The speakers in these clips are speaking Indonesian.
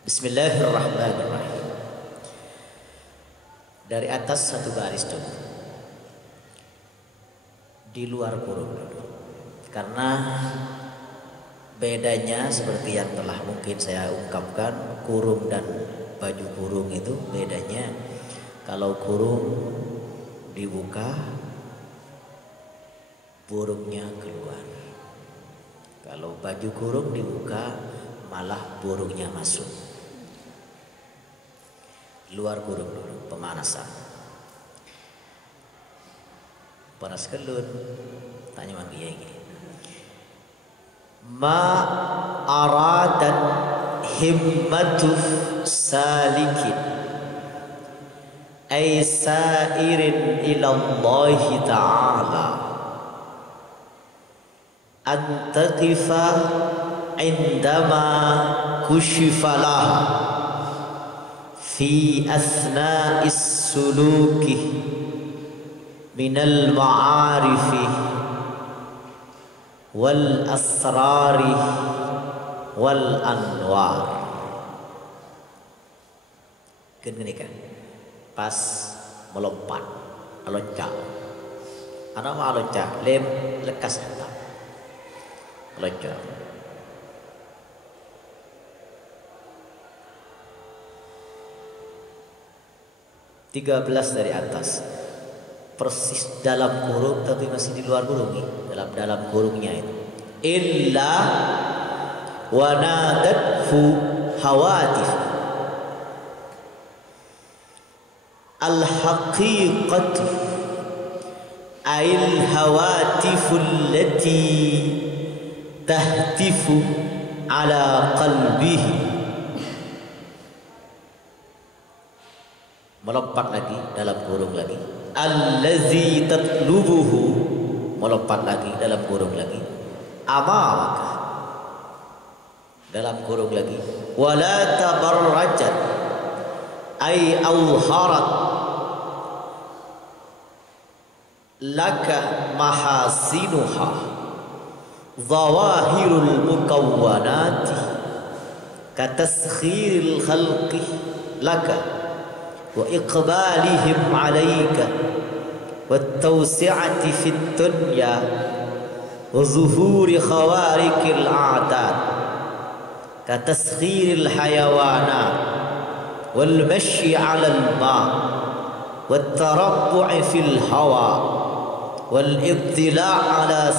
Bismillahirrahmanirrahim. Dari atas satu baris dulu, di luar kurung dulu, karena bedanya seperti yang telah mungkin saya ungkapkan, kurung dan baju kurung itu bedanya. Kalau kurung dibuka, burungnya keluar. Kalau baju kurung dibuka, malah burungnya masuk. Luar kurung dulu, pemanasan. Panas kelut, tanya manggi ini. Ma aradat himmatu salikin ay sairin ila Allah ta'ala an taqifa indama kushifalah fi asna'is suluki minal ma'arifi wal asrari wal anwar. Gini kan, pas melompat, meloncat, anak mau loncat, lem lekas hentak, loncat. Tiga belas dari atas, persis dalam kurung tapi masih di luar kurung nih, dalam kurungnya itu. Illa wanadathu hawatif al-haqiqatu ail hawatifu allati tahtifu ala qalbihi. Melompat lagi dalam kurung lagi, allazi tatlubuhu, melompat lagi dalam kurung lagi, amamaka, dalam kurung lagi, wala tabarrajat ay awharat laka mahasinuha zawahirul mukawwanati kataskhiril khalqi laka wa iqbalihim alayka wat-tawsi'ati fid dunya wa zuhuri khawarikil a'dad ka taskhiril hayawanat wal mashi 'alal ma' wat tarabbu'i fil hawa wal ibtila' 'ala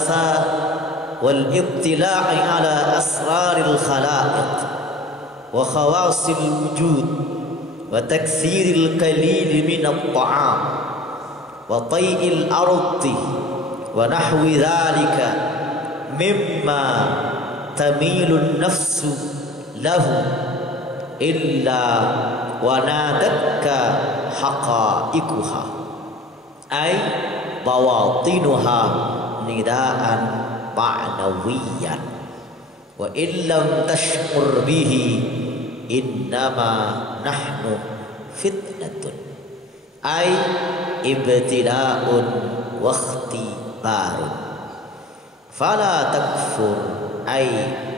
wal ibtila'i 'ala asraril khalaiq wa khawasil wujud وتكثير القليل من الطعام وطيء الأرض ونحو ذلك مما تميل النفس له إلا ونادتك حقائقها أي بواطنها نداء معنويا وإن لم تشعر به innama nahnu fitnatun ay ibtila'un wa ikhtibarun fala takfur ay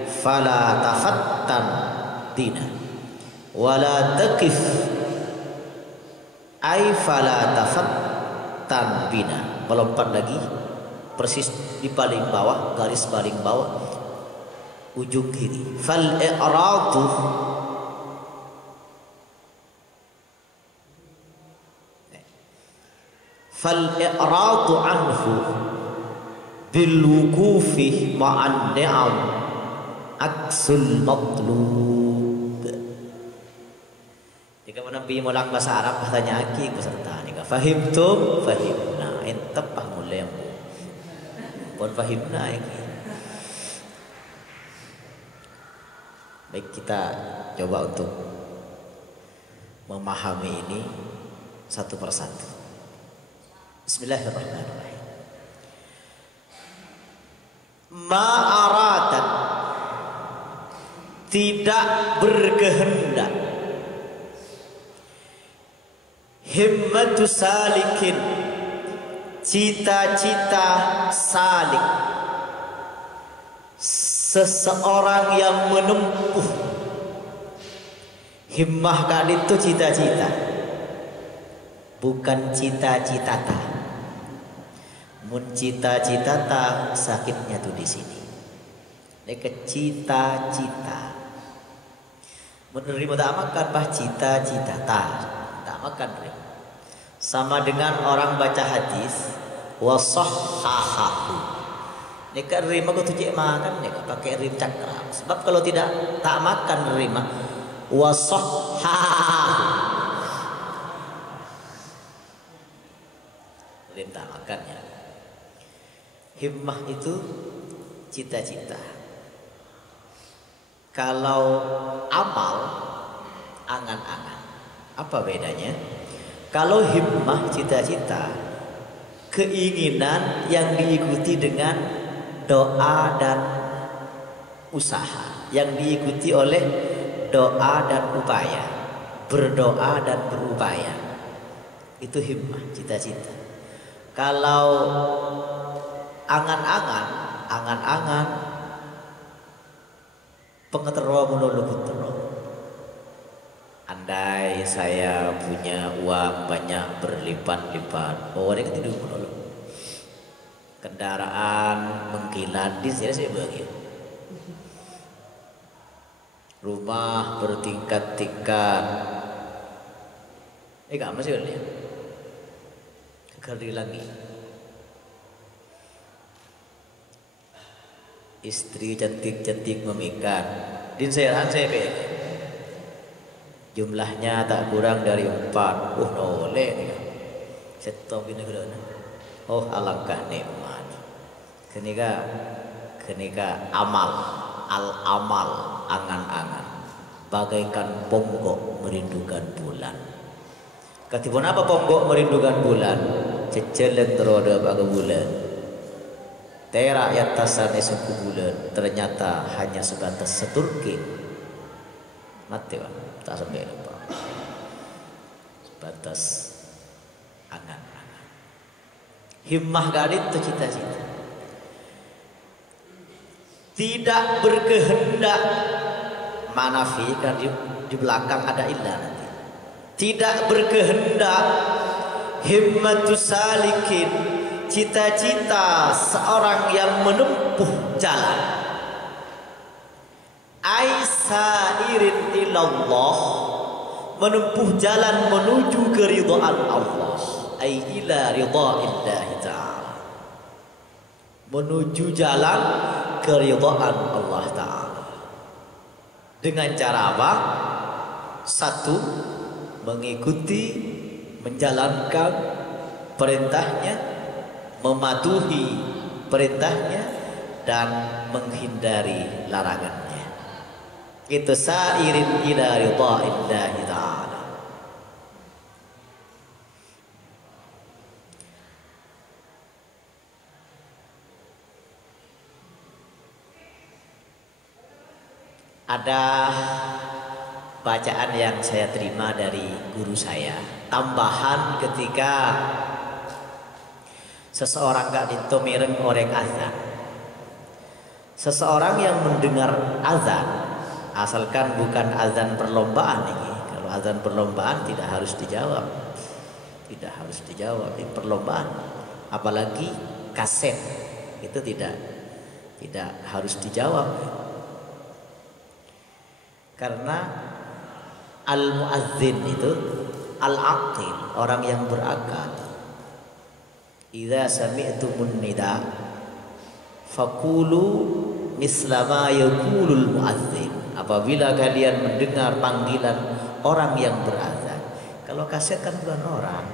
fala tafattan bina wala taqif ay fala tafattan bina. Melompat lagi persis di paling bawah, garis paling bawah ujung kiri. Fal i'radu fal-i'radu anhu bil-wukufi ma'an ni'am aksul matlub. Jika menempi mulang bahasa Arab bahasanya aki peserta nika fahimtum fahimna entep pangulem pun fahimna iki. Baik, kita coba untuk memahami ini satu persatu. Bismillahirrahmanirrahim. Ma'aradat, tidak berkehendak, himmatu salikin, cita-cita salik, seseorang yang menempuh Himmah kak itu cita-cita, bukan cita-citata. Mun cita-citata sakitnya tuh di sini. Ini cita-cita. Menerima tak makan bah cita-citata, tak makan rim. Sama dengan orang baca hadis wasahhahahu. Ini kan rim aku tuh cek makan, ini pakai rim cakra. Sebab kalau tidak tak makan rim wasahhahahu. Rim tak makannya. Himmah itu cita-cita. Kalau amal angan-angan. Apa bedanya? Kalau himmah cita-cita, keinginan yang diikuti dengan doa dan usaha, yang diikuti oleh doa dan upaya, berdoa dan berupaya. Itu himmah cita-cita. Kalau angan-angan pengetero menulu. Andai saya punya uang banyak berlipat-lipat, oh ini ketidur menulu. Kendaraan mengkilat di sini saya bagi. Rumah bertingkat-tingkat. Gak masih ada. Kekali lagi. Istri cantik-cantik memikat. Din saya jumlahnya tak kurang dari 4. Oleh nih. Setong ini kerana. Oh alangkah nikmat. Kenika amal, al-amal, angan-angan. Bagaikan ponggok merindukan bulan. Katipun apa ponggok merindukan bulan? Cecelen teroda bagai bulan. Terak yatasan esok bulan ternyata hanya sebatas seturki. Mati bang, tak sampai lupa. Sebatas angan-angan. Himmah gadit itu cita-cita. Tidak berkehendak, manafi kan di belakang ada ilah nanti. Tidak berkehendak, himmatus salikin, cita-cita seorang yang menempuh jalan. Aisairin ilallah, menempuh jalan menuju keridhaan Allah. Ai ila ridhaillahi ta'ala, menuju jalan keridhaan Allah ta'ala. Dengan cara apa? Satu, mengikuti, menjalankan perintahnya, mematuhi perintahnya, dan menghindari larangannya. Itu sairin ila ridhaillahi ta'ala. Ada bacaan yang saya terima dari guru saya, tambahan ketika seseorang gak ditomireng orang azan. Seseorang yang mendengar azan, asalkan bukan azan perlombaan ini. Kalau azan perlombaan tidak harus dijawab. Tidak harus dijawab di perlombaan. Apalagi kaset itu tidak harus dijawab. Karena al-muazzin itu al-aqil, orang yang berakal. Idza sami'tumun nida faqulu misla ma yaqulul muazzin. Apabila kalian mendengar panggilan orang yang berazan. Kalau kaset kan bukan orang.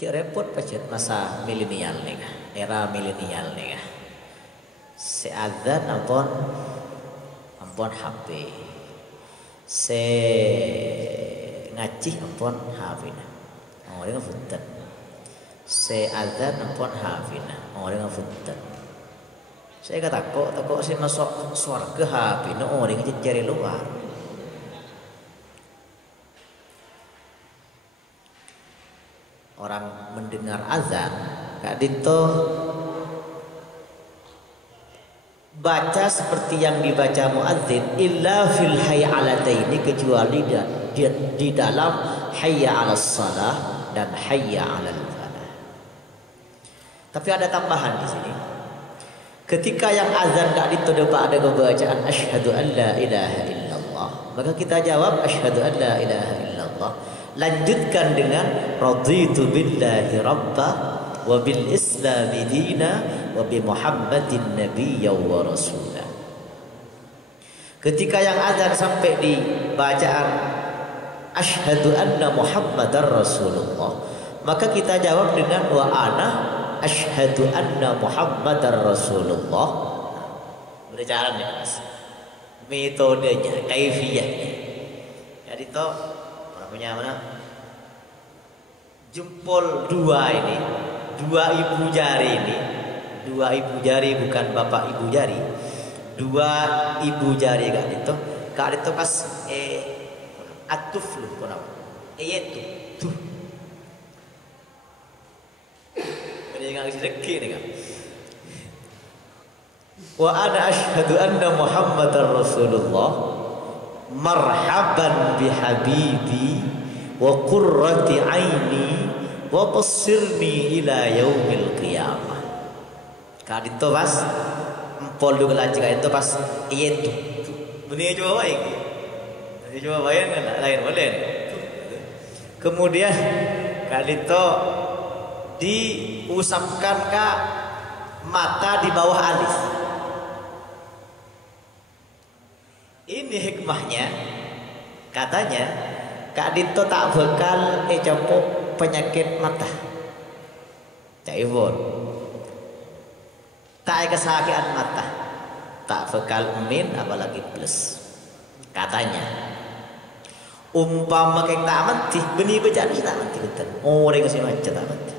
Cik repot pacet masa milenial nih, era milenial nih. Seazan ampun HP, se ngacih ampun hafina, orang funten, se azan ampun hafina, orang funten. Saya kata takut saya masuk surga hafina, orang jari luar. Orang mendengar azan, kak dito baca seperti yang dibaca muadzin illa fil hayyalataini, kecuali di dalam hayya 'alas shalah dan hayya 'alal falah. Tapi ada tambahan di sini. Ketika yang azan tadi itu ada bacaan asyhadu an la ilaha illallah, maka kita jawab asyhadu an la ilaha illallah. Lanjutkan dengan raditu billahi rabba wa bil islami dina wa bi muhammadin nabiyya wa rasulah. Ketika yang azan sampai di bacaan asyhadu anna muhammadar rasulullah, maka kita jawab dengan wa ana asyhadu anna muhammadar rasulullah. Udah caranya Mas, metodenya, kaifiyahnya. Jadi toh punya mana? Jempol dua ini, dua ibu jari ini, dua ibu jari bukan bapak ibu jari, dua ibu jari kak itu pas atuf lu kenapa? Itu tuh. Ini nggak sedekit nih kan? Wa ana asyhadu anna muhammadar rasulullah. Marhaban bihabibi wa qurrati aini wa bassirni ila yaumil qiyamah. Kadito pas empol juga lagi itu pas itu. Bunyi coba baik. Ini coba bayang kan lain boleh. Kemudian kadito diusapkan ke mata di bawah alis. Ini hikmahnya, katanya Kak Dito tak bakal campur penyakit mata. Cak Ibon tak kesakitan mata, tak bakal min apalagi plus. Katanya umpama keng tak mati benih bejana tak mati betul. Orang kesini macam tak mati.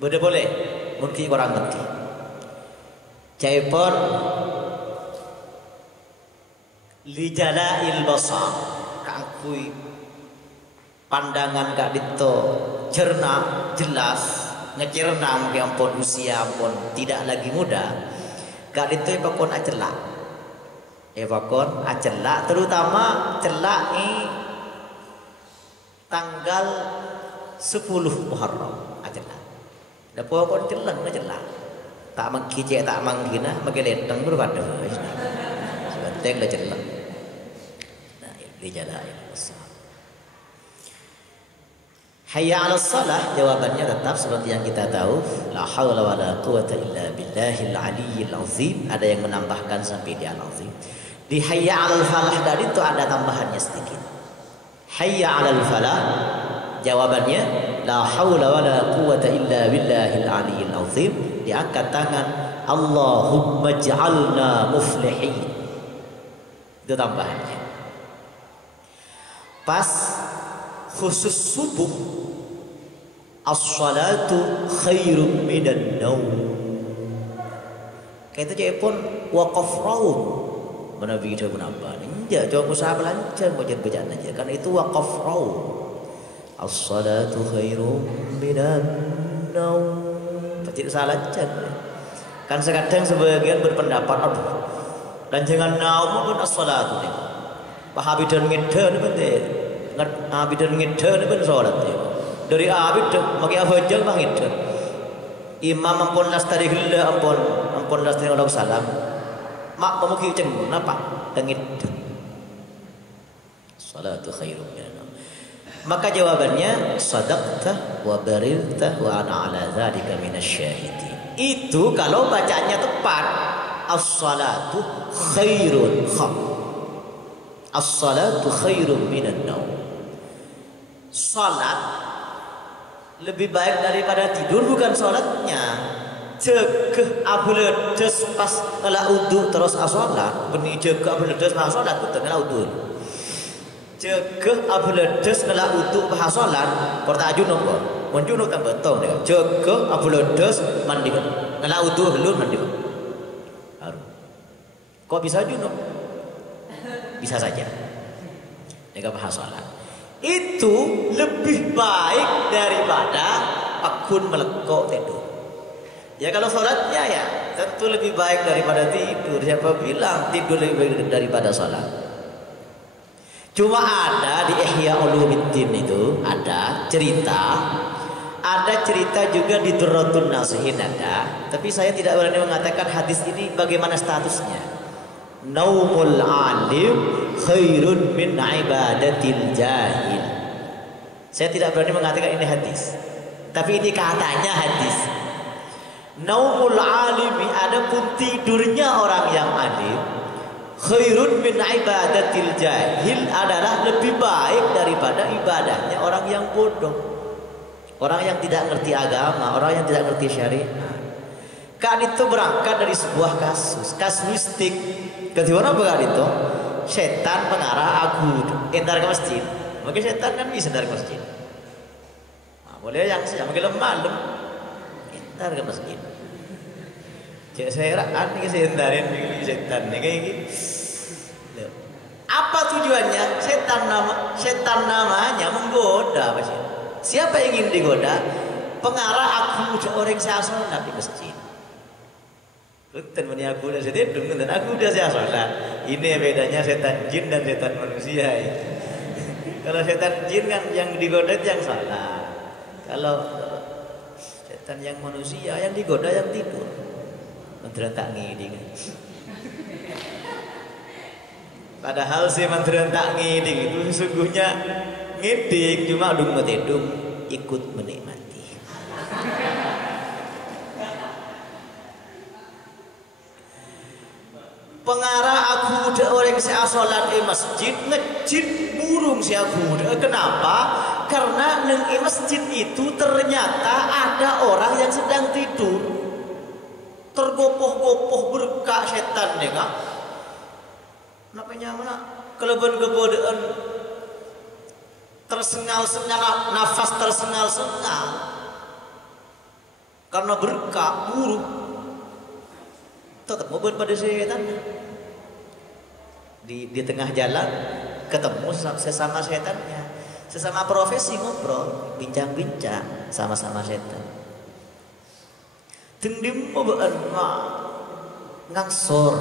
Boleh mungkin orang mati. Cak Ibon li jalail basar, kangkui pandangan Kak Dito cerna jelas ngecerna mungkin ampun usia ampun tidak lagi muda. Kak Dito epakon acelak terutama celak tanggal 10 Muharram acelak. Dapat kon celang acelak tak mengkicek tak manggina mageleteng berbada sebentek lah celang. Hayya 'alas shalah, jawabannya tetap seperti yang kita tahu, la haula wala quwata illa billahil aliyyil azim. Ada yang menambahkan sampai di al-azim. Di hayya 'alal falah tadi itu ada tambahannya sedikit. Hayya 'alal falah, jawabannya la haula wala quwata illa billahil aliyyil azim. Diangkat tangan, Allahumma ij'alna muflihin. Itu tambahannya. Pas khusus subuh, as-salatu khairum minan naum. Kayak itu pun waqaf raum. Mana begitu menambah? Enggak, coba usaha lancar baca aja. Karena itu waqaf raum. As-salatu khairum minan naum. Tidak salah lancar. Kan sekadang sebagian berpendapat, aduh, dan jangan naum pun as-salatu nih. Abid dan ngedar penting. Abid dan ngedar pun sholat. Dari abid maki abajal bang ngedar. Imam ampun lastari hilla ampun lastari Allah salam. Mak pemuki ceng napa? Ngedar. Salatu khairum minan. Maka jawabannya sadaqta wa barilta wa ana ala dzalika minasyahidin. Itu kalau bacaannya tepat. As-salatu khairun As-salatu khairun minan naum. Salat lebih baik daripada tidur, bukan salatnya. Cegah abuledes pas ngelak uduk terus asolat. Benih cegah abuledes pas asolat itu ngelak uduk. Cegah abuledes ngelak uduk pas asolat. Korta junub kok. Menjunub tak betul deh. Cegah abuledes mandi. Ngelak uduk belum mandi. Kok bisa junub? Bisa saja. Mereka bahas sholat. Itu lebih baik daripada akun melekok tidur. Ya kalau sholatnya ya tentu lebih baik daripada tidur. Siapa bilang tidur lebih baik daripada sholat? Cuma ada di Ihya Ulumuddin itu ada cerita juga di Durratun Nasihin ada. Tapi saya tidak berani mengatakan hadis ini bagaimana statusnya. Naumul alim khairun min ibadatil jahil. Saya tidak berani mengatakan ini hadis. Tapi ini katanya hadis. Naumul alimi, adapun tidurnya orang yang alim, khairun min ibadatil jahil, adalah lebih baik daripada ibadahnya orang yang bodoh, orang yang tidak ngerti agama, orang yang tidak ngerti syariat. Kan itu berangkat dari sebuah kasuistik. Ketika apa itu? Setan pengarah aku entar ke masjid. Mungkin setan kan bisa dari masjid. Nah, boleh yang mungkin malam entar ke masjid. Cek saya aneh saya entarin setan kayak gini. Apa tujuannya? Setan namanya menggoda pasti. Siapa yang ingin digoda? Pengarah aku orang saya sholat di masjid. Rutin meni aku udah sededung dan aku udah saya sholat. Ini bedanya setan jin dan setan manusia. Kalau setan jin kan yang digoda yang sholat. Kalau setan yang manusia yang digoda yang tidur. Manteran tak ngiding. Padahal si manteran tak ngiding itu sesungguhnya ngiding, cuma dung metedung ikut menikmati. Pengarah aku udah orang si sholat di masjid ngejid burung si aku udah. Kenapa? Karena di masjid itu ternyata ada orang yang sedang tidur. Tergopoh-gopoh berkah setan ya kak. Namanya mana? Kelebihan-kelebihan tersengal-sengal, nafas tersengal-sengal karena berkah buruk. Tetap ngobrol pada setan. Di tengah jalan ketemu sesama setannya, sesama profesi ngobrol, bincang-bincang sama-sama setan. Tendim mbaan ngangsor.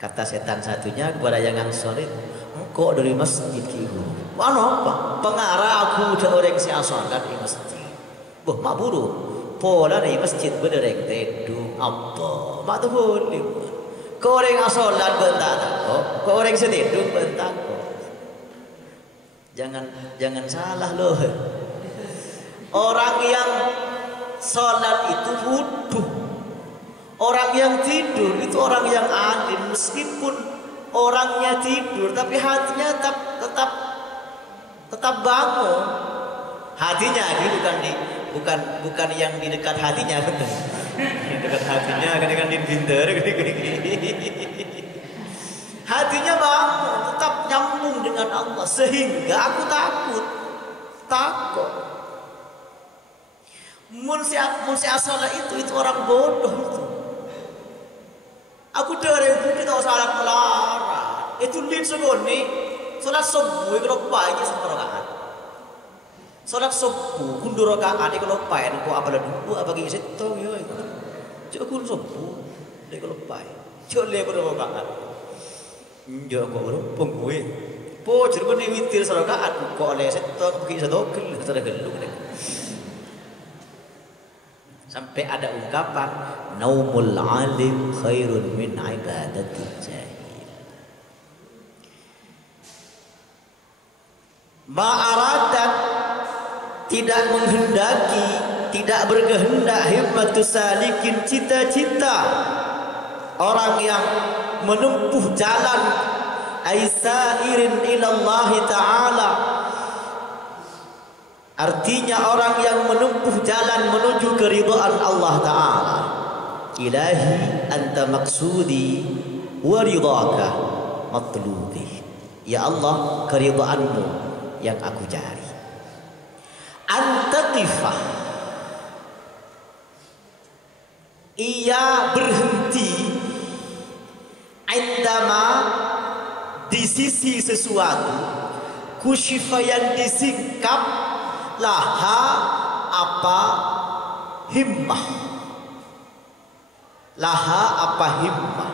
Kata setan satunya kepada yang ngangsor itu, engkau dari masjid kihu. Mana apa? Pengarah aku udah orang si sholat di masjid. Boh mak buru. Pola di masjid berderek teduh apa? Mak tu boleh. Kau orang sholat bentak kok. Kau orang seteduh bentak kok. Jangan salah loh. Orang yang sholat itu wuduh. Orang yang tidur itu orang yang alim. Meskipun orangnya tidur tapi hatinya tetap bangun. Hatinya bukan yang di dekat hatinya, betul. Di dekat hatinya kan di pinter. Hatinya bangun, tetap nyambung dengan Allah sehingga aku takut. Mun si asalah itu orang bodoh itu. Aku dari itu tahu salat melarang. Itu lin segoni salat subuh kalau pagi satu rakaat. Salat subuh kundur rakaat kalau pagi aku apa dulu apa gitu setong yo. Cuk kun subuh dek kalau pagi. Cuk le berapa rakaat. Yo kok rumpung kowe. Po jerbone witir rakaat kok le setong pergi satu gel geluk. Sampai ada ungkapan naumul alim khairun min ibadatil jahil. Ma'aradat tidak menghendaki, tidak berkehendak himmatus salikin cita-cita orang yang menempuh jalan aisairin ilallahi ta'ala. Artinya orang yang menempuh jalan menuju keridhaan Allah Ta'ala. Ilahi anta maksudi wa ridhaka matlubi. Ya Allah, keridhaanmu yang aku cari. Antatifah, ia berhenti indama, di sisi sesuatu, kusyifa yang disingkap laha apa himmah. Laha apa himmah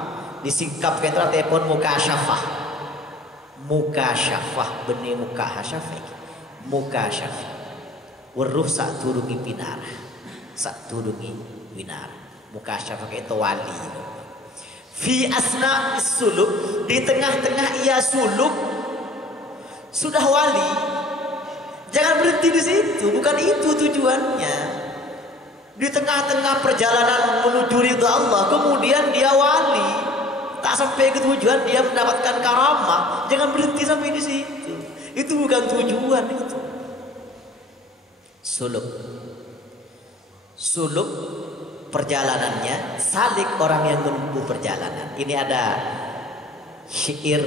disingkapkan itu artinya pun mukasyafah. Mukasyafah benih mukasyafah. Mukasyafah. Weruh sak turungi pinar. Sak turungi winar. Mukasyafah itu wali. Fi asna suluk, di tengah-tengah ia suluk sudah wali. Jangan berhenti di situ, bukan itu tujuannya. Di tengah-tengah perjalanan menuju ridha Allah, kemudian dia wali. Tak sampai ke tujuan dia mendapatkan karamah. Jangan berhenti sampai di situ. Itu bukan tujuan itu. Suluk. Suluk perjalanannya salik orang yang menempuh perjalanan. Ini ada syair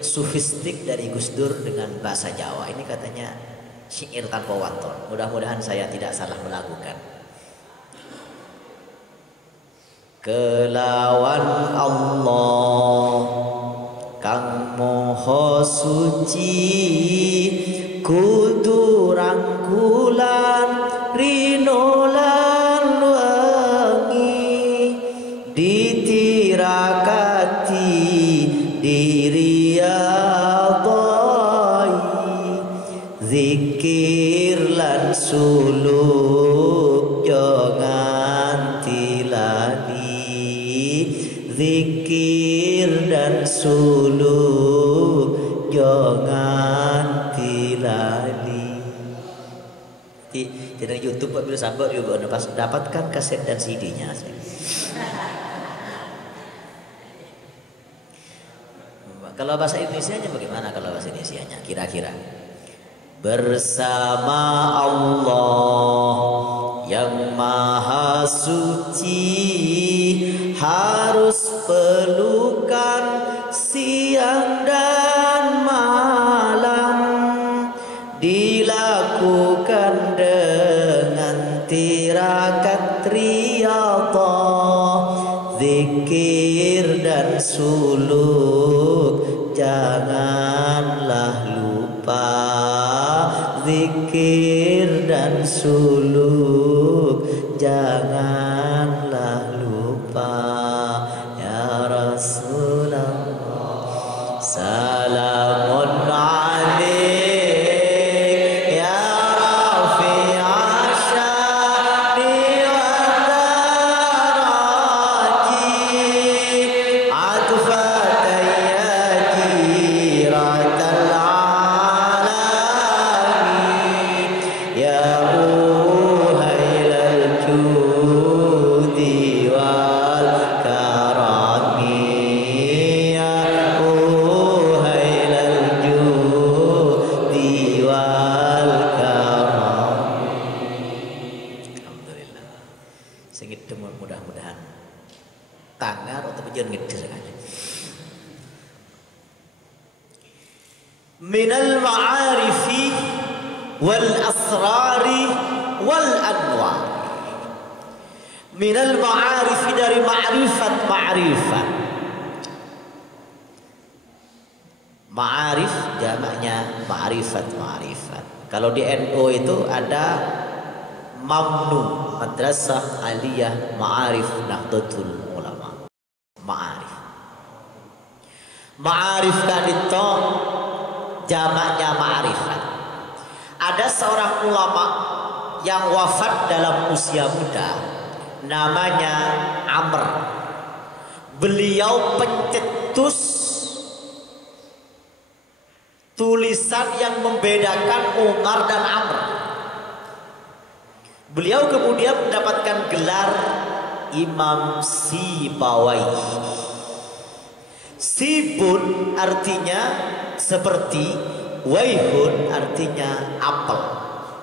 sufistik dari Gus Dur dengan bahasa Jawa. Ini katanya syair tanpa waton. Mudah-mudahan saya tidak salah melakukan. Kelawan Allah kang moho suci kudu rangkulan rinolan wangi ditirakati diri adai zikir lan suluk jangan tilani zikir dan suluk jangan tilali. Di YouTube apabila sahabat juga dapatkan kaset dan CD-nya. Kalau bahasa Indonesianya bagaimana kalau bahasa Indonesianya kira-kira? Bersama Allah yang maha suci harus pelukan siang dan malam dilakukan dengan tirakat riyadhah zikir dan suluk janganlah lupa zikir dan suluk janganlah lupa ya Rasulullah salamun alaik ya rafi'a sya'ni wa daraji atfatan ya jiratal alamin ya mudah-mudahan tangar atau jangan ngedir aja. Minal ma'arifi wal asrari wal anwar. Minal ma'arifi dari ma'rifat. Ma'arif jamaknya ma'rifat. Kalau di NU itu ada Mamnu Madrasah Aliyah Ma'arif Nahdlatul Ulama. Ma'arif kan itu jamaknya ma'rifat. Ada seorang ulama yang wafat dalam usia muda, namanya Amr. Beliau pencetus tulisan yang membedakan Umar dan Amr. Beliau kemudian mendapatkan gelar Imam Sibawayh. Sibun artinya seperti, waihun artinya apel,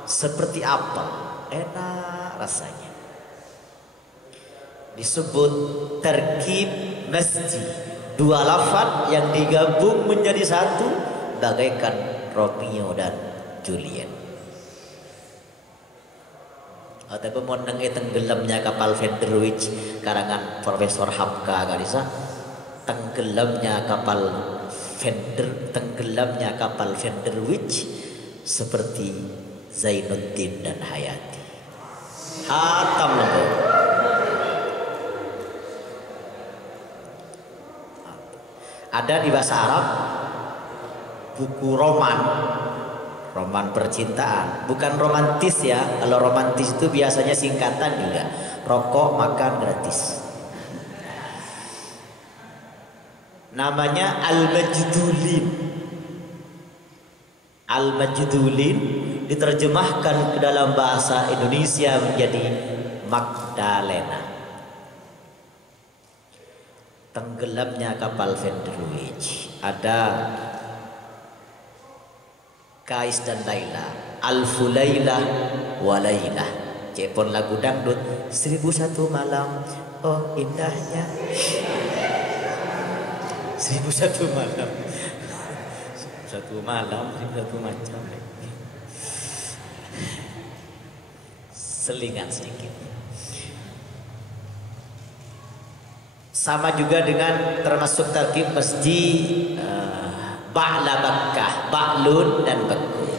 seperti apel, enak rasanya. Disebut terkib masjid, dua lafaz yang digabung menjadi satu bagaikan Romeo dan Juliet. Ataupun mau tenggelamnya kapal Vanderwich karangan Profesor Hamka Garisa, tenggelamnya kapal Vanderwich seperti Zainuddin dan Hayati. Hatam lembut. Ada di bahasa Arab buku roman percintaan, bukan romantis ya. Kalau romantis itu biasanya singkatan juga, rokok makan gratis. Namanya Al-Majdulin. Al-Majdulin diterjemahkan ke dalam bahasa Indonesia menjadi Magdalena. Tenggelamnya kapal Van der Wijk. Ada Kais dan Laila, Alfu Laila wa Laila. Cepon lagu dangdut 1001 malam, oh indahnya 1001 malam. 1001 malam, 1001 macam. Selingan sedikit. Sama juga dengan termasuk tarkib masjid Ba'la Bakkah, Ba'lun dan Bakkun.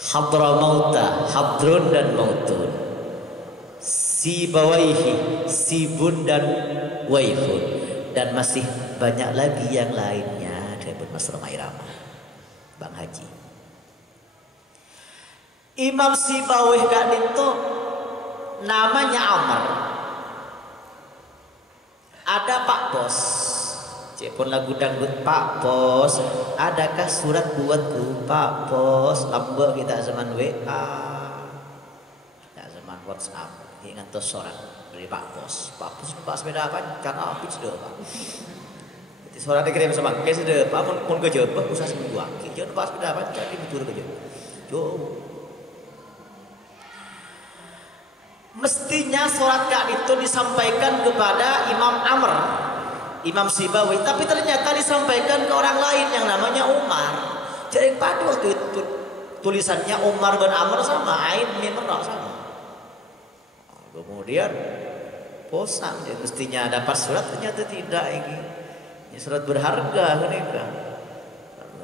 Hadramauta, Hadrun dan Mautun. Sibawaihi, Sibun dan Waifun. Dan masih banyak lagi yang lainnya dari Mas Romai Rama, Bang Haji. Imam Sibawih kan itu namanya Amr. Ada Pak Bos. Cepon lagu dangdut Pak Bos, adakah surat buatku Pak Bos? Lambak kita zaman WA, ya zaman WhatsApp, ingat tuh surat dari Pak Bos. Pak Bos numpak sepeda apa? Karena api sudah Pak. Jadi surat dikirim sama ke sudah Pak pun kerja, Pak usah seminggu. Kita numpak sepeda apa? Jadi betul kerja. Jo. Mestinya surat kak itu disampaikan kepada Imam Amr, Imam Sibawi, tapi ternyata disampaikan ke orang lain yang namanya Umar. Jadi pada waktu itu tulisannya Umar bin Amr sama, Ain Mimra sama. Kemudian bosan, jadi mestinya dapat surat, ternyata tidak ini. Ini surat berharga kan ini.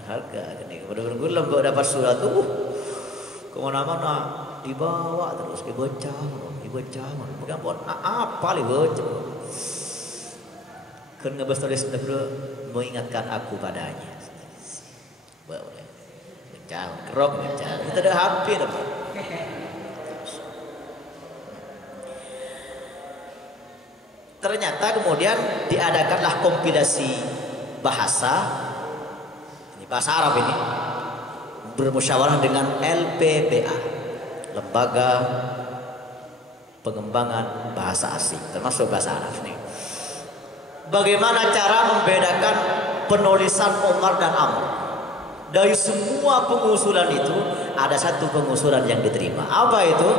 Berharga kan ini. Benar-benar lembut dapat surat tuh, kemana-mana dibawa terus dibaca, bukan buat apa dibaca. Kan ngebahas tulis mengingatkan aku padanya. Boleh. Baca, kerok baca. Kita ada hampir apa? Ternyata kemudian diadakanlah kompilasi bahasa, ini bahasa Arab ini, bermusyawarah dengan LPBA, Lembaga Pengembangan Bahasa Asing, termasuk bahasa Arab nih. Bagaimana cara membedakan penulisan Umar dan Amr? Dari semua pengusulan itu ada satu pengusulan yang diterima. Apa itu?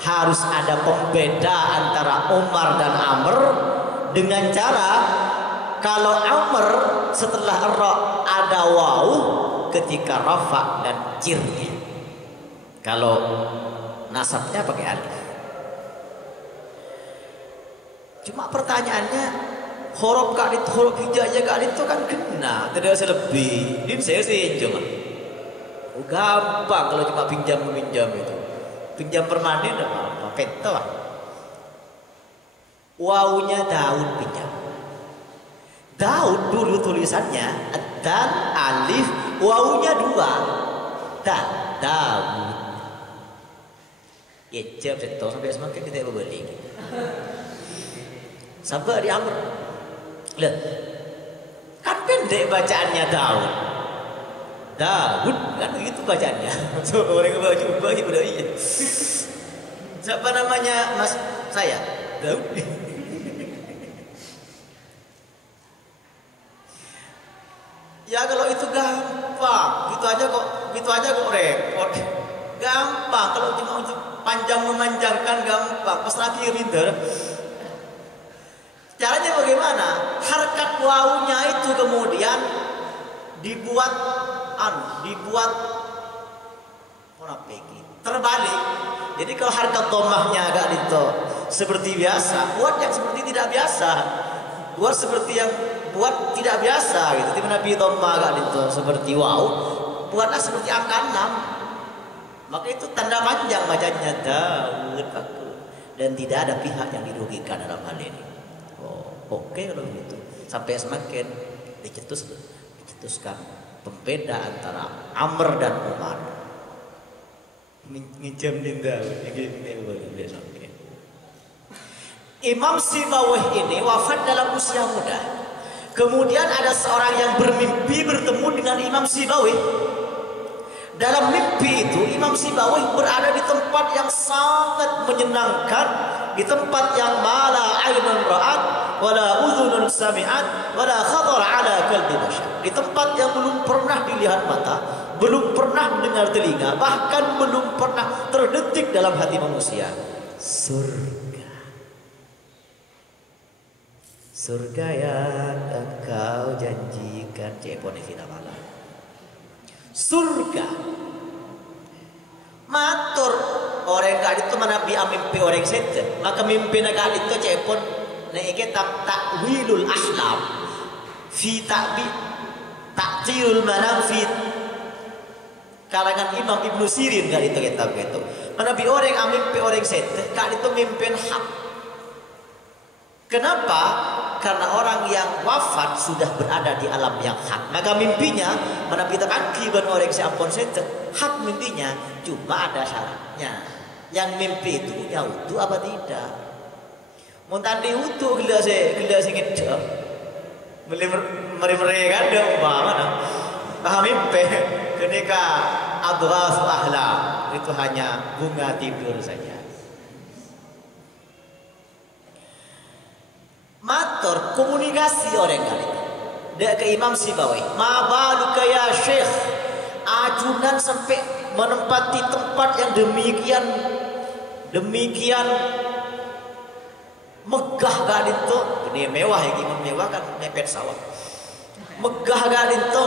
Harus ada pembeda antara Umar dan Amr dengan cara kalau Amr setelah ra ada waw ketika rafa dan jirnya. Kalau nasabnya pakai alif. Cuma pertanyaannya huruf kali itu, huruf hijaiyah kali itu kan kena, tidak usah lebih. Ini saya sih cuma gampang kalau cuma pinjam meminjam itu. Pinjam permanen apa? Peto. Wawunya Daud pinjam. Daud dulu tulisannya dan alif, wawunya dua. Daud. Ya jam setor sampai semakin kita berbalik. Sampai di Amr. Lihat. Kan pendek bacaannya Daud. Daud kan begitu bacaannya. So, orang baca udah iya. Siapa namanya Mas saya? Daud. Ya kalau itu gampang, gitu aja kok repot. Gampang kalau cuma untuk panjang memanjangkan gampang. Pas lagi reader. Caranya bagaimana? Harkat wawunya itu kemudian dibuat terbalik. Jadi kalau harkat dhammahnya agak itu seperti biasa, buat yang seperti tidak biasa. Buat seperti yang buat tidak biasa gitu. Di mana bi dhammah agak itu seperti waw, buatlah seperti angka 6. Maka itu tanda panjang bacanya Daud aku. Dan tidak ada pihak yang dirugikan dalam hal ini. Oh, oke kalau begitu. Sampai semakin dicetuskan pembeda antara Amr dan Umar. Ngijam dinda, Imam Sibawih ini wafat dalam usia muda. Kemudian ada seorang yang bermimpi bertemu dengan Imam Sibawih. Dalam mimpi itu Imam Sibawih berada di tempat yang sangat menyenangkan, di tempat yang mala ainun ra'at wala udhunun sami'at wala khatar ala qalbi bashar, di tempat yang belum pernah dilihat mata, belum pernah dengar telinga, bahkan belum pernah terdetik dalam hati manusia. Surga yang engkau janjikan, cepon evina malam. Surga matur orang kali itu manabi mimpi orang setan, maka mimpi kali itu cepon naik takwilul ahlam fi ta'tilul manam fi kalangan Imam Ibnu Sirin kali itu kitab itu manabi orang mimpi orang setan kali itu mimpin hak. Kenapa? Karena orang yang wafat sudah berada di alam yang hak, maka mimpinya mana kita akibat orang si ampun setan hak mimpinya, cuma ada syaratnya. Yang mimpi itu utuh apa tidak? Muntandi utuh gelas ngejak mereka ada mana? Paham mimpi ketika adghas ahlam itu hanya bunga tidur saja. Matur komunikasi orang kali dia ke Imam Sibawih, ma baluka ya Syekh, ajunan sampai menempati tempat yang demikian megah kali itu. Ini mewah ya, gimana mewah kan mepet sawah, megah kali itu.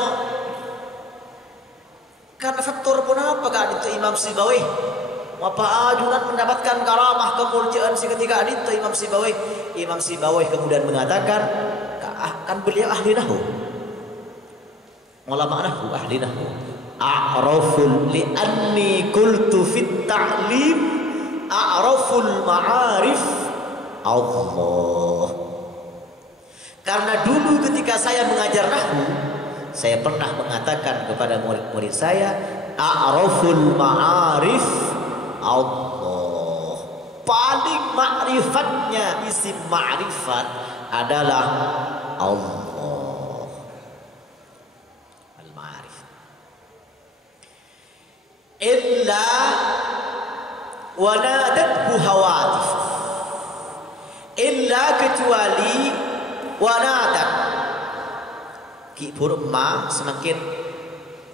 Karena faktor pun apa kali itu Imam Sibawih apa ajunan mendapatkan karamah kemuliaan seketika itu Imam Sibawih. Imam Sibawih kemudian mengatakan, kan beliau ahli nahwu, ulama nahwu, ahli nahwu. A'raful li'anni qultu fit ta'lim a'raful ma'arif Allah. Karena dulu ketika saya mengajar nahwu, saya pernah mengatakan kepada murid-murid saya, a'raful ma'arif Allah. Paling ma'rifatnya isim ma'rifat adalah Allah. Al-ma'rif. Illa wanadathu hawatif. Illa kecuali wanadat. Ki huruf ma semakin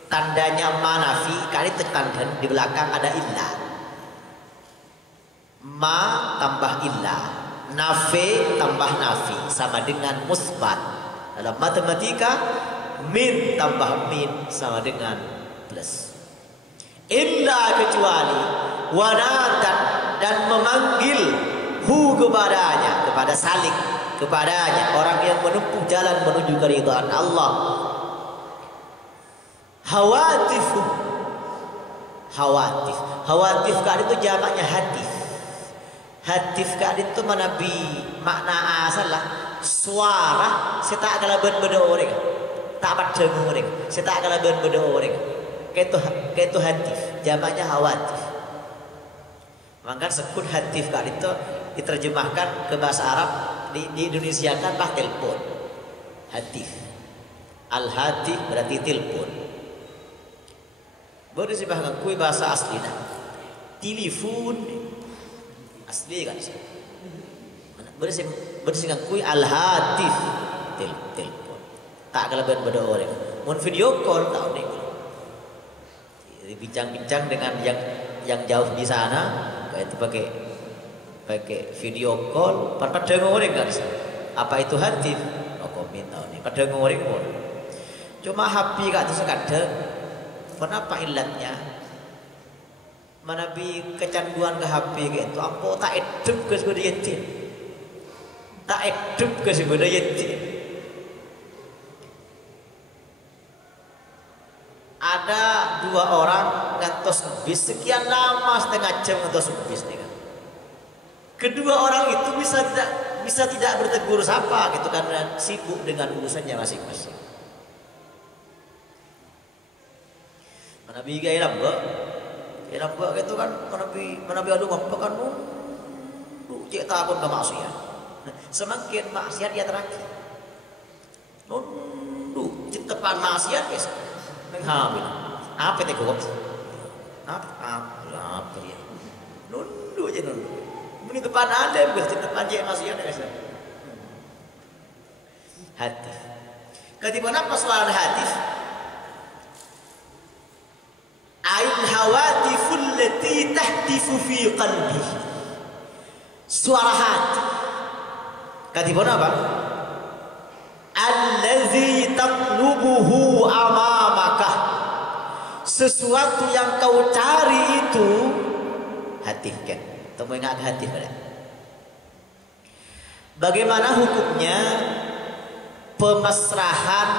tandanya manafi kali tertanda di belakang ada illa. Ma tambah illa, nafi tambah nafi sama dengan musbat. Dalam matematika min tambah min sama dengan plus. Illa kecuali wanatan dan memanggil hu kepadanya, kepada salik kepadanya, orang yang menempuh jalan menuju keridhaan Allah. Hawatif kali itu jamaknya hatif. Hatif kali itu manabi makna asalah suara saya tak kala beda orang tak baca orang saya tak kala beda orang kayak itu hatif jamaknya hawatif. Maka sekut hatif kali itu diterjemahkan ke bahasa Arab di Indonesia kan bah telepon hatif. Al hatif berarti telepon. Boleh disebutkan kui bahasa asli dah telepon asli kan sih. Bersihkan kui al hatif telepon. Tak kelebihan pada orang. Mun video call tahu nih. Jadi bincang-bincang dengan yang jauh di sana, kayak itu pakai video call. Pada ngoreng kan sih. Apa itu hatif? Oh komen tahu nih. Pada ngoreng pun. Cuma HP kak itu sekadang. Kenapa ilatnya? Manabi kecanduan ke HP gitu, ampo tak hidup ke sebuah yatim, tak hidup ke sebuah yatim. Ada dua orang ngantos bis sekian lama, setengah jam ngentos bis nih kan. Kedua orang itu bisa tidak bertegur sapa gitu karena sibuk dengan urusannya masing-masing. Nabi gaya nambah gitu kan, Nabi aduh mampu kan cek takut ke maksiat. Semakin maksiat dia terakhir. Nundu depan maksiat guys. Menghamil. Apa itu kok? Apa ya? Nundu aja nundu. Mungkin depan ada guys, depan dia maksiat guys. Hati. Ketika apa soal hati? Ain hawatiful lati tahtifu fi qalbi. Suara hati. Ketika apa? Allazi taqlubuhu amamaka. Sesuatu yang kau cari itu hati kan. Temu ingat hati pada. Bagaimana hukumnya pemesrahan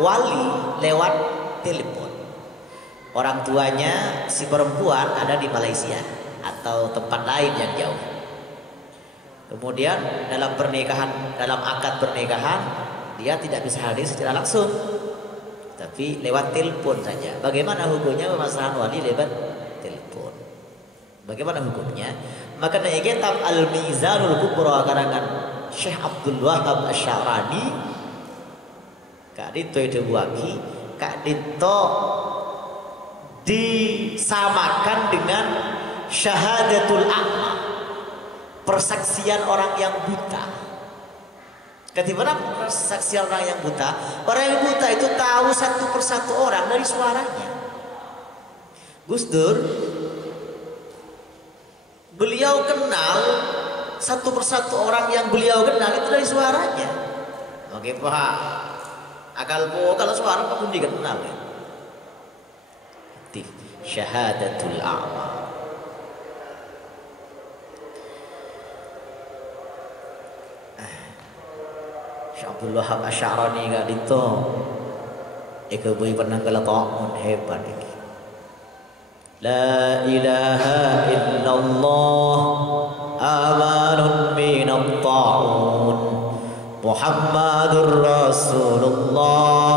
wali lewat telepon? Orang tuanya si perempuan ada di Malaysia atau tempat lain yang jauh. Kemudian dalam pernikahan, dalam akad pernikahan dia tidak bisa hadir secara langsung, tapi lewat telepon saja. Bagaimana hukumnya pemesrahan wali lewat telepon? Bagaimana hukumnya? Maka dari kitab Al-Mizanul Kubra karangan Syekh Abdul Wahab Asy-Sya'rani kak dito itu buaki kak dito disamakan dengan syahadatul a'ma, persaksian orang yang buta. Ketika persaksian orang yang buta, orang yang buta itu tahu satu persatu orang dari suaranya. Gus Dur, beliau kenal satu persatu orang yang beliau kenal itu dari suaranya. Oke pak, kalau suara pun dikenal ya. Syahadatul a'ma. Syekh Abdul Wahab Asy-Sya'rani gak dito eka bui pernah keletok hebat iki. La ilaha illallah amanun minat ta'un Muhammadur Rasulullah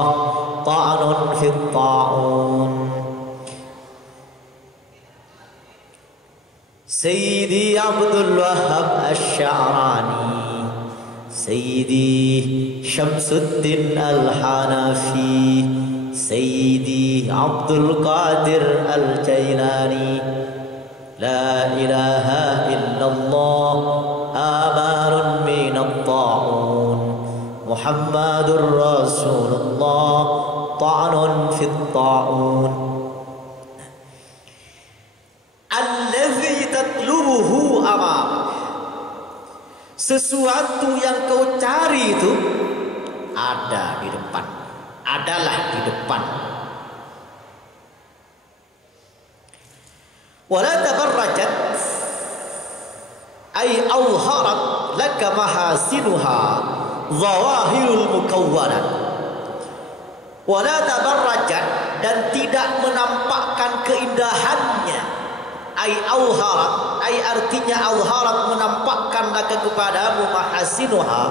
ta'anun fit ta'un. Sayyidi Abdul Wahab Asy-Sya'rani, Sayyidi Syamsuddin Al-Hanafi, Sayyidi Abdul Qadir Al-Jailani. La ilaha illallah amarun minat ta'un Muhammadur Rasulullah ta'anun fit ta'un. Allazi tatlubuhu amam. Sesuatu yang kau cari itu ada di depan, adalah di depan. Wala tabarrajat ay awharat laka mahasinuha zawahirul mukawwanat. Wala tabarrajat, dan tidak menampakkan keindahannya. Ay awharat, ay artinya awharat menampakkan laka kepadamu mahasinuha,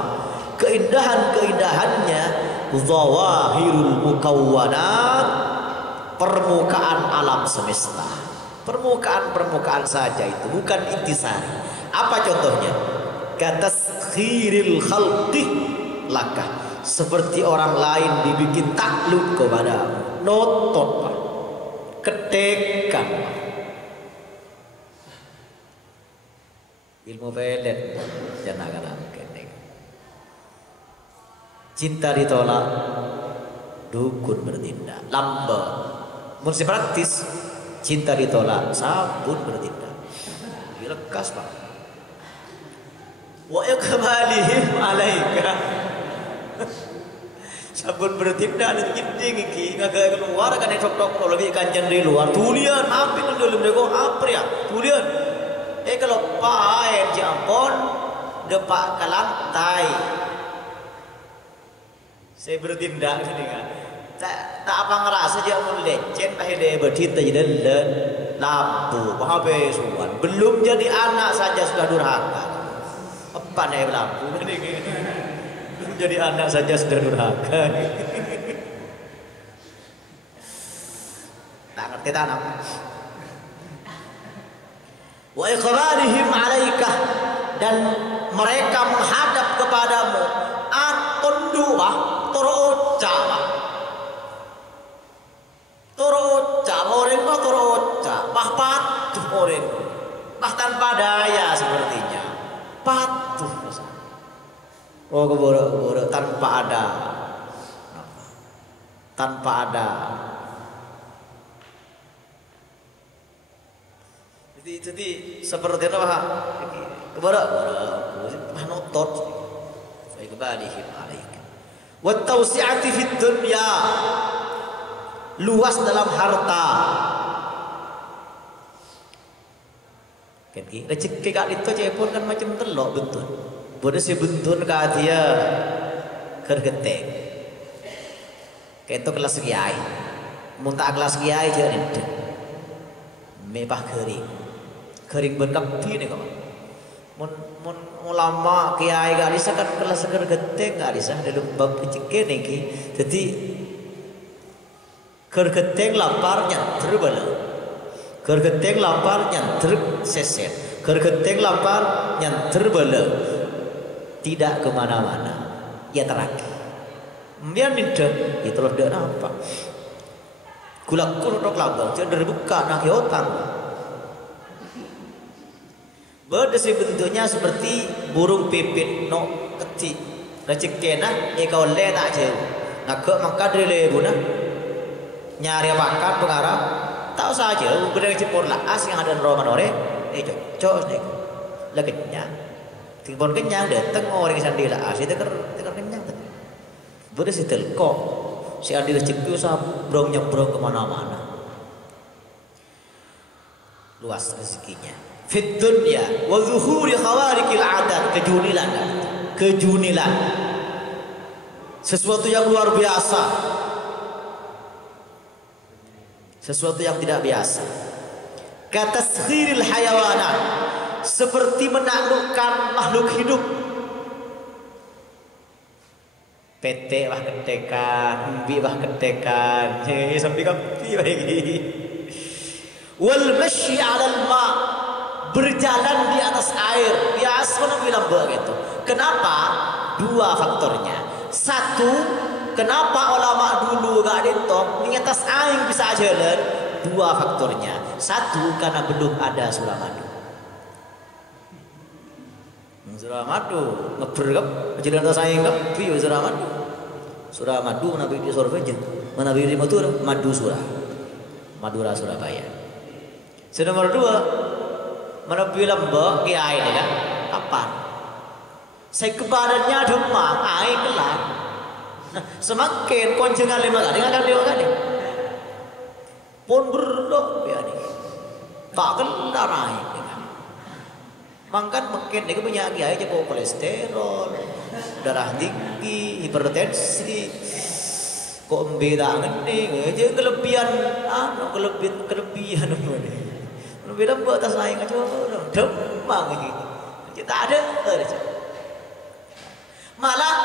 keindahan-keindahannya, zawahirul mukawwanat, permukaan alam semesta, permukaan saja itu, bukan intisari. Apa contohnya? Kataskhiril khalqi laka, seperti orang lain dibikin takluk kepadamu, notot pak, ketekan pak. Ilmu pelet jangan kadang ketek. Cinta ditolak, dukun bertindak. Lamba, mesti praktis. Cinta ditolak, sabun bertindak. Dilekas pak. Wa yakbalihim alaika. Sabun bertindak itu gini iki ngagak keluar kan tok-tok lebih kanjeng di luar. Tulian apa yang dalam dego apa ya? Tulian. Kalau pakai jampon depak ke lantai, saya bertindak gini kan, tak apa ngerasa dia mau lecet, akhirnya bertindak jadi lampu habis suan. Belum jadi anak saja sudah durhaka. Apa nih lampu? Belum jadi anak saja sudah durhaka. Tak ngerti tanam. Wa iqbalihim 'alaika, dan mereka menghadap kepadamu atundua toroca orang kok toroca bah patuh orang bahkan padaya sepertinya patuh keboro tanpa ada jadi seperti itu bah keboro nutot saya kebalihim alaika wa tausi'ati fid dunya, luas dalam harta. Kan rezeki kak itu cepon kan macam telok bentun. Bodoh si bentun kak dia kergeteng. Kayak itu kelas kiai. Muntah kelas kiai je ni. Mepah kering berkapi ni kawan. Mun ulama kiai gak bisa kan kelas kergeteng gak bisa dalam bab rezeki ni ki. Jadi kergeteng lapar nyanter bala, kergeteng lapar nyanter seset, kergeteng lapar nyanter bala, tidak kemana-mana. Ya terakhir, biar ninda, itu loh dah apa? Kulak dok labang, jadi buka nak yotang. Berdesi bentuknya seperti burung pipit no kecil, rezeki nak, kau le tak jauh, nak ke maka dari lebuna. Nyari pakan pengarap tahu saja udah cipur lah as yang ada roman ore cocok nih lagi kenyang timbun kenyang dateng orang sandi lah as itu teker kenyang boleh si telkok si andi rezeki usah nyebrong kemana-mana luas rezekinya fit dunya wa zuhuri khawarikil adat, kejunilan sesuatu yang luar biasa, sesuatu yang tidak biasa. Kataskhiril hayawanat, seperti menaklukkan makhluk hidup. PT bah ketekan, umbi bah ketekan, sampai kapi lagi. Wal masyi 'alal ma, berjalan di atas air. Biasa orang bilang begitu. Kenapa? Dua faktornya. Satu, kenapa ulama dulu gak ditop di atas air bisa jalan? Dua faktornya. Satu, karena belum ada Suramadu. Suramadu ngebergap jalan atas air ngepi Suramadu. Suramadu menabi di Surabaya, menabi di Madura Surabaya. Nomor dua, menabi Lembok kiai ini kan kapan? Saya kebadannya demam, air kelar. Semakin konjengan 5 kali, akan 5 kali. Pun berdok ya nih. Tak kena naik. Makan makin dia punya kiai aja bawa kolesterol, darah tinggi, hipertensi. Kok beda ngene, aja kelebihan kelebihan mana. Beda buat atas naik aja demam ini. Kita ada malah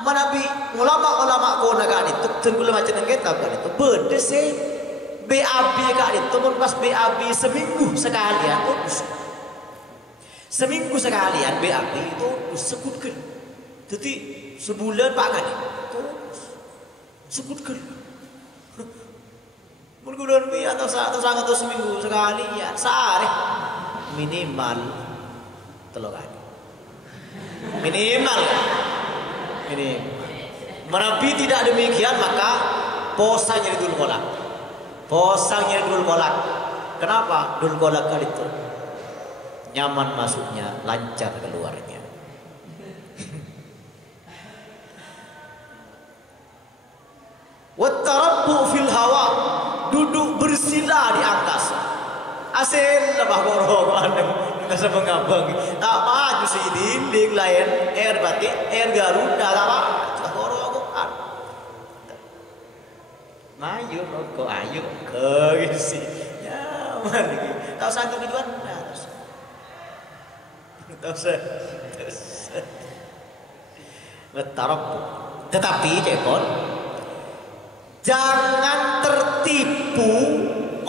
manabi ulama kona kan itu tenggul macam kita kan itu berdesi BAB kan itu pun pas BAB seminggu sekalian BAB itu sebutkan jadi sebulan pak kan itu sebutkan berbulan atau atau seminggu sekali ya sehari minimal telur kali minimal. Menabi tidak demikian maka posa jadi dul kolak. Kenapa? Dul kolak kali itu nyaman masuknya, lancar keluarnya. Wattarabbu fil hawa, duduk bersila di angkasa. Asil lebah borong kita mengabang. Tak maju si dinding lain air batik, air Garuda tak maju borong kan. Maju kok ayo ke sih. Ya Tak usah tujuan. Tak usah. Betarok. Tetapi cekon, jangan tertipu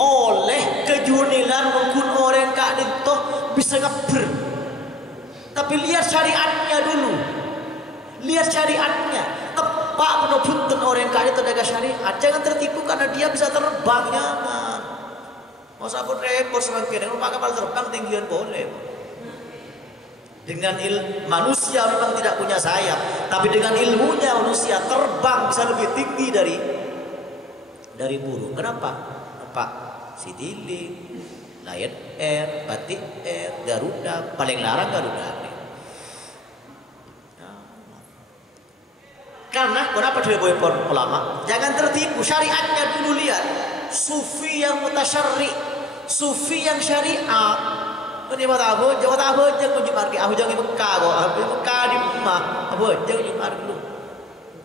oleh kejunilan mungkin orang kak itu bisa ngeber. Tapi lihat syariatnya dulu. Lihat syariatnya. Tepak menobutkan orang kak itu daga syariat. Jangan tertipu karena dia bisa terbang nyaman. Mau sabut repot semakin dengan pakai kapal terbang tinggian boleh. Dengan manusia memang tidak punya sayap, tapi dengan ilmunya manusia terbang bisa lebih tinggi dari burung. Kenapa? Pak Citylink, Lion Air, Batik Air, Garuda, paling larang Garuda. Karena kenapa dia boleh ulama? Jangan tertipu, syariatnya dulu lihat. Sufi yang mutasyarri, sufi yang syariat. Ini mata apa? Jangan menjumpa di aku jangan Mekah kok. Mekah di rumah. Apa? Jangan menjumpa dulu.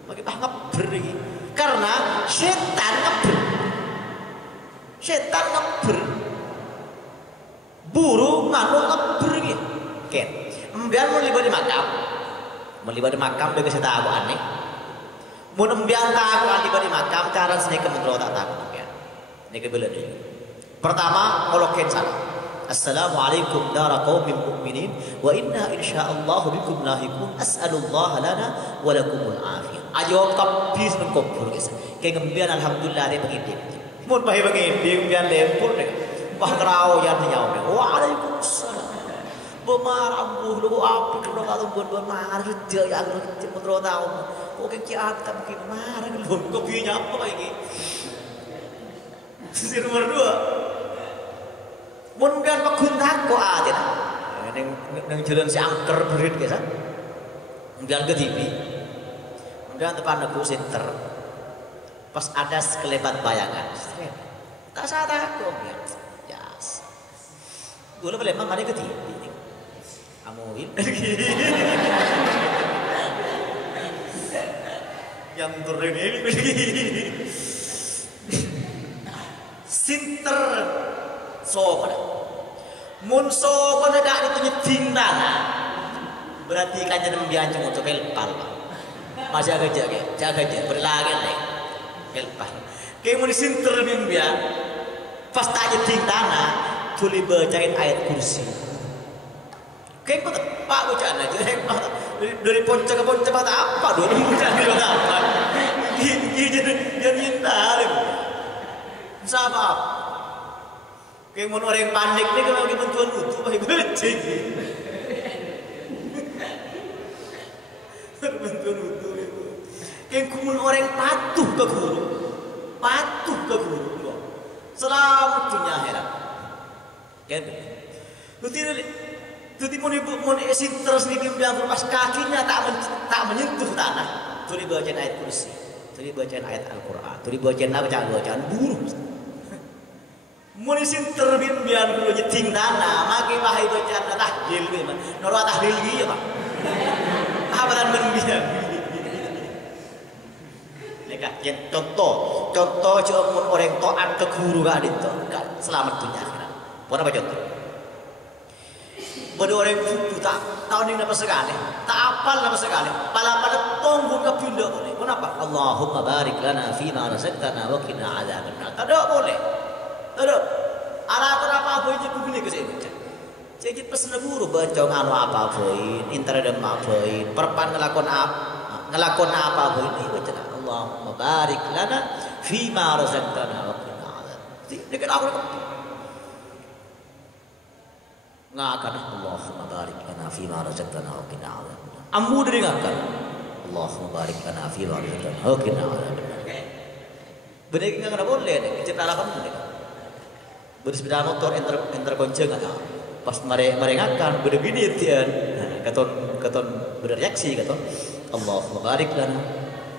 Bagi ngeber lagi. Karena setan ngeber. Setan ngeber. Burung manuk ngeber lagi. Oke. Embian mau libat di makam. Melibat di makam dengan setan aku aneh. Mau embian tak aku libat di makam. Cara sini kementerian tak takut. Ini kebelan ini. Pertama, molokin salah. Assalamualaikum dara qaumin mu'minin wa inna insyaallah bikum lahiqun as'alullah lana wa lakumul afiyah. Ayo kabis mengkopur guys. Kayak ngembian alhamdulillah dia penginding. Mun bae penginding ngembian lempur deh. Wah kerau yang nyau. Waalaikumsalam. Bemarambuh lu apa kena kalau buat marah dia yang menurut tahu. Oke kiat tak mungkin marah lu kopinya apa ini? Sisi nomor 2. Mundan pakun tako atin. Neng jalan si angker berit guys. Mundan ke TV. Mundan depan aku center. Pas ada sekelebat bayangan. Tak sadar aku. Yes. Gue boleh mana ke TV. Amuin. Yang turun ini. Sinter. So Munso pada dak ditunjuk tanah. Berarti kan jadi membiancung untuk kelpal. Masih agak jaga berlagi nih. Kelpal. Kayak mau disinter bimbia. Pas tak jadi tanah, tuli bacain ayat kursi. Kayak mau pak bacaan aja. Dari ponca ke ponca mata apa dulu bacaan di apa? Jadi tarik. Sama. Kayak mau orang panik nih kalau lagi bantuan utuh pakai becek. Bantuan utuh itu. Kayak kumun orang patuh ke guru, selamat dunia akhirat. Kan? Tuti mau esin terus nih bimbang pas kakinya tak menyentuh tanah. Tuli bacaan ayat kursi, tuli bacaan ayat Al-Quran, tuli bacaan burung. Munisin terbin biar kulo nyeting tanah, maki bahai bacaan tahlil memang. Nora tahlil gitu pak. Abadan menbiang. Mereka contoh cuma orang taat ke guru gak itu, kan selamat dunia akhirat. Bukan apa contoh? Pada orang itu tak tahu ni apa sekali, tak apal apa sekali. Pada tunggu ke pindah boleh. Kenapa? Allahumma barik lana fima razaqtana wa qina adzabannar. Tak boleh. Aduh, apa itu begini ke sini. Jadi pesen guru baca anu apa poin, interdem apa poin, perpan ngelakon apa poin ini baca Allahumma barik lana fima razaqtana wa qina adzabannar. Dekat aku ngakan Allahumma barik lana fima razaqtana wa qina adzabannar. Ambu dengarkan Allahumma barik lana fima razaqtana wa qina adzabannar. Benar enggak boleh nih, cerita apa boleh. Bersepeda motor enter gonceng ada. Pas merengahkan begini tian. Katon bereaksi katon. Allahumma barik lana.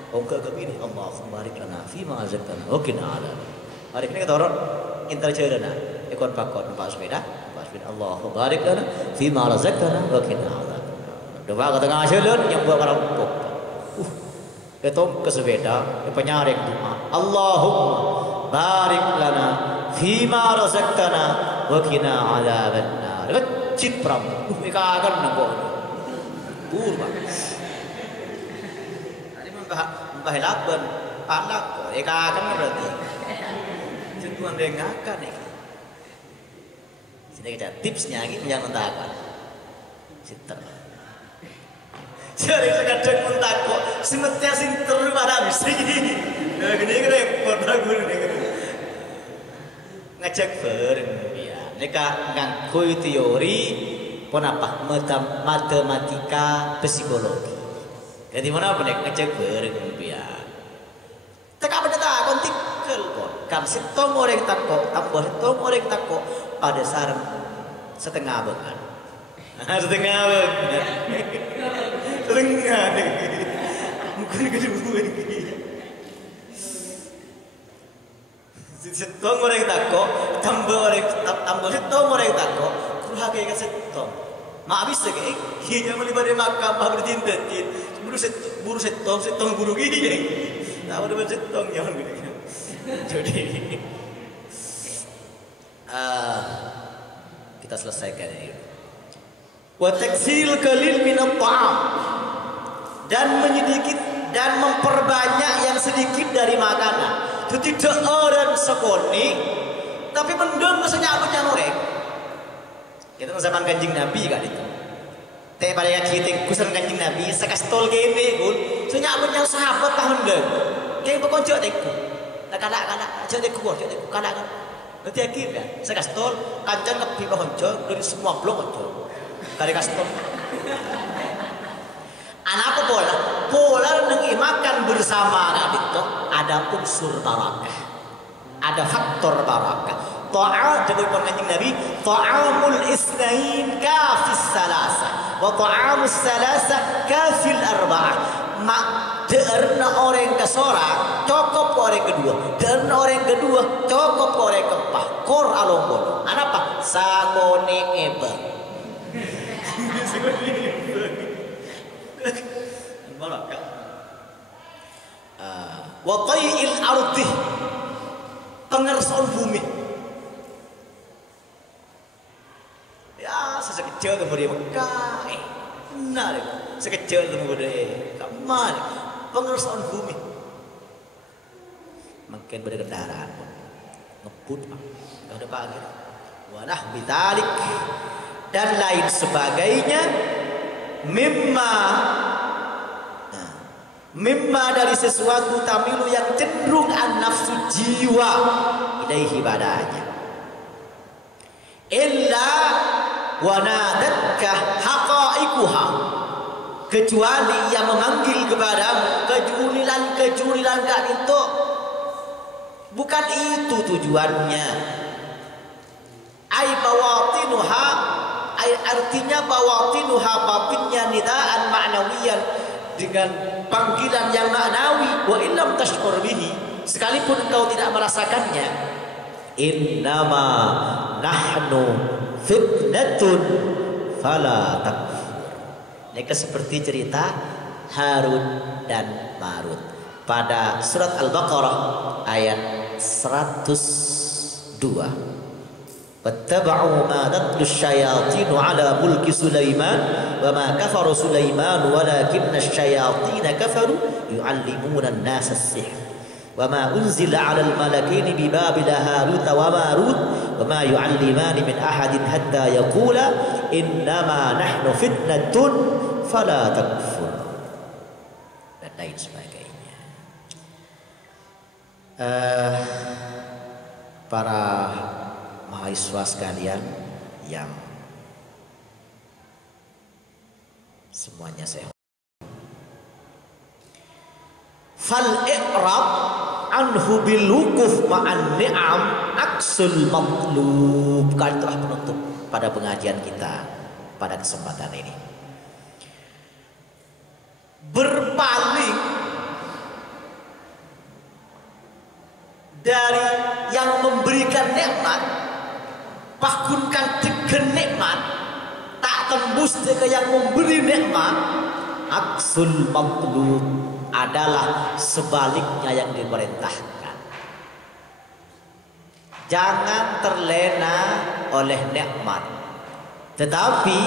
Ongka begini Allahumma barik lana fi ma razaqtana wa qina adzaban. Hari ini kata orang enter ceurana. Ekon pakon numpak sepeda. Allahumma barik lana fi ma razaqtana wa qina adzaban. Doa kata ngajelun yang buat merampok. Ketong ke sepeda, penyarek doa. Allahumma barik lana fima razaqtana wa qina adzabannar. Cip pram. Ikakan nangko. Kurba. Tadi mbah laban palak kok ikakan berarti. Jentuan dengakan iki. Sini kita tipsnya iki yang mentakan. Sinter. Jadi kadang mentakok semetnya sinter pada habis iki. Nah, gini repot aku ini. Ngajak bareng ya. Nika ngangkui teori pun apa? Matematika psikologi. Jadi mana apa nek ngajak bareng ya. Teka pada takon tikel kok. Kam sitong orang takok, tambah sitong orang takok pada sarang setengah bengan. Setengah bengan. Setengah. Mungkin kedua ini. Setong orang takok, tambah setong orang takok, kurang kayak setong. Mak habis lagi, dia melibatkan makam, habis tindakin, buru setong buru gini. Tahu dengan setong jangan gini. Jadi, kita selesaikan ini. Wa taksil qalil min at-ta'am, dan menyedikit dan memperbanyak yang sedikit dari makanan. Itu tidak orang sekoni, tapi mendem kesenyapnya norek. Itu zaman Kanjeng Nabi kan itu. Teh pada yang kita kusan Kanjeng Nabi sekastol gini pun senyapnya sahabat tahun deng. Kayak berkonjok teku. Tak kanak jadi kuat jadi kanak. Nanti akhirnya sekastol kancan kepi berkonjok dari semua blok konjok. Dari kastol. Anak apa pola makan bersama itu ada unsur barakah, ada faktor barakah. Ta'am dari Kanjeng Nabi, ta'amul isnain kafis salasa, wa ta'amus salasa kafil arba'ah. Mak derna orang ke seorang cukup orang kedua, derna orang kedua cukup orang keempat. Kor alonggono. Apa? Sagone eba. Barakah. Wa tai'il ardi, pengersoan bumi. Ya, sekecil kemudian Mekah. Benar, sekecil kemudian Kamal, pengersoan bumi. Makin berkendaraan, ngebut, nggak ada pagi. Walah bitalik dan lain sebagainya. Mimma dari sesuatu tamilu yang cenderung an-nafsu jiwa ilaihi padanya. Illa wa nadatka haqa'iquha, kecuali yang memanggil kepadamu kejurilan gak itu. Bukan itu tujuannya. Ai bawatinuha, ai artinya bawatinuha, batinnya nidaan ma'nawiyan, dengan panggilan yang maknawi. Wa illam tashkur bihi, sekalipun engkau tidak merasakannya. Innama nahnu fitnatun fala takfur. Ini seperti cerita Harun dan Marut pada surat Al-Baqarah ayat 102. Wattaba'u ma tatlu asyayatin ala mulki Sulaiman wa ma kafara Sulaiman walakinna asyayatin kafaru yu'allimuna an-nasa as-sihr wa ma unzila 'ala al-malakaini bi Babil Harut wa Marut wa ma yu'allimani min ahadin hatta yaqula innama nahnu fitnatun fala takfur, dan lain sebagainya. Para mahasiswa sekalian yang semuanya saya fal i'rab anhu bil wukuf ma'an ni'am aksul matlub. Kali telah penutup pada pengajian kita pada kesempatan ini. Berpaling dari yang memberikan nikmat, pakunkan dengan nikmat, tak tembus ke yang memberi nikmat. Aksul matlub adalah sebaliknya yang diperintahkan. Jangan terlena oleh nikmat. Tetapi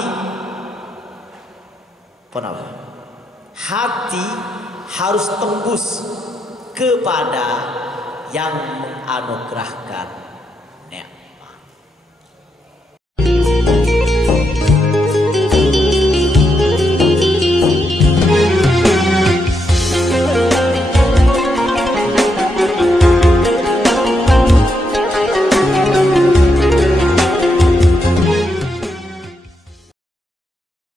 kenapa? Hati harus tembus kepada yang menganugerahkan